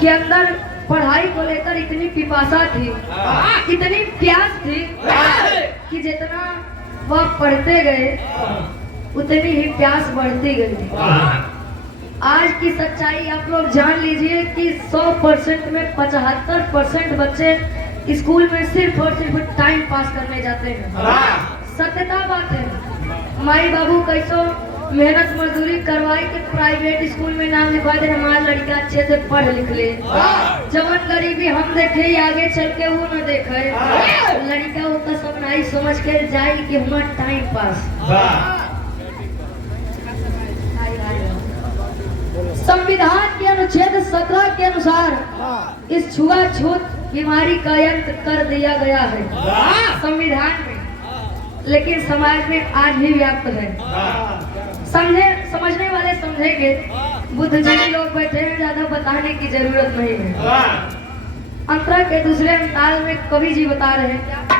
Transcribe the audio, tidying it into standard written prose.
के अंदर पढ़ाई को लेकर इतनी पिपासा थी, इतनी प्यास थी कि जितना वह पढ़ते गए उतनी ही प्यास बढ़ती गई। आज की सच्चाई आप लोग जान लीजिए कि 100% में 75% बच्चे स्कूल में सिर्फ और सिर्फ टाइम पास करने जाते हैं। सत्यता बात है। माई बाबू कैसो मेहनत मजदूरी करवाई के प्राइवेट स्कूल में नाम लिखवा दे, हमारा लड़का अच्छे से पढ़ लिख ले। जवन गरीबी हम देखे आगे चल के वो न देखे, लड़का होता सब नहीं समझ के जाए कि हमारा टाइम पास। संविधान के अनुच्छेद 17 के अनुसार इस छुआछूत बीमारी का अंत कर दिया गया है संविधान में, लेकिन समाज में आज भी व्याप्त है। समझने वाले समझेंगे, बुद्धिजीवी लोग बैठे हैं, ज्यादा बताने की जरूरत नहीं है। अंतरा के दूसरे अंताल में कवि जी बता रहे हैं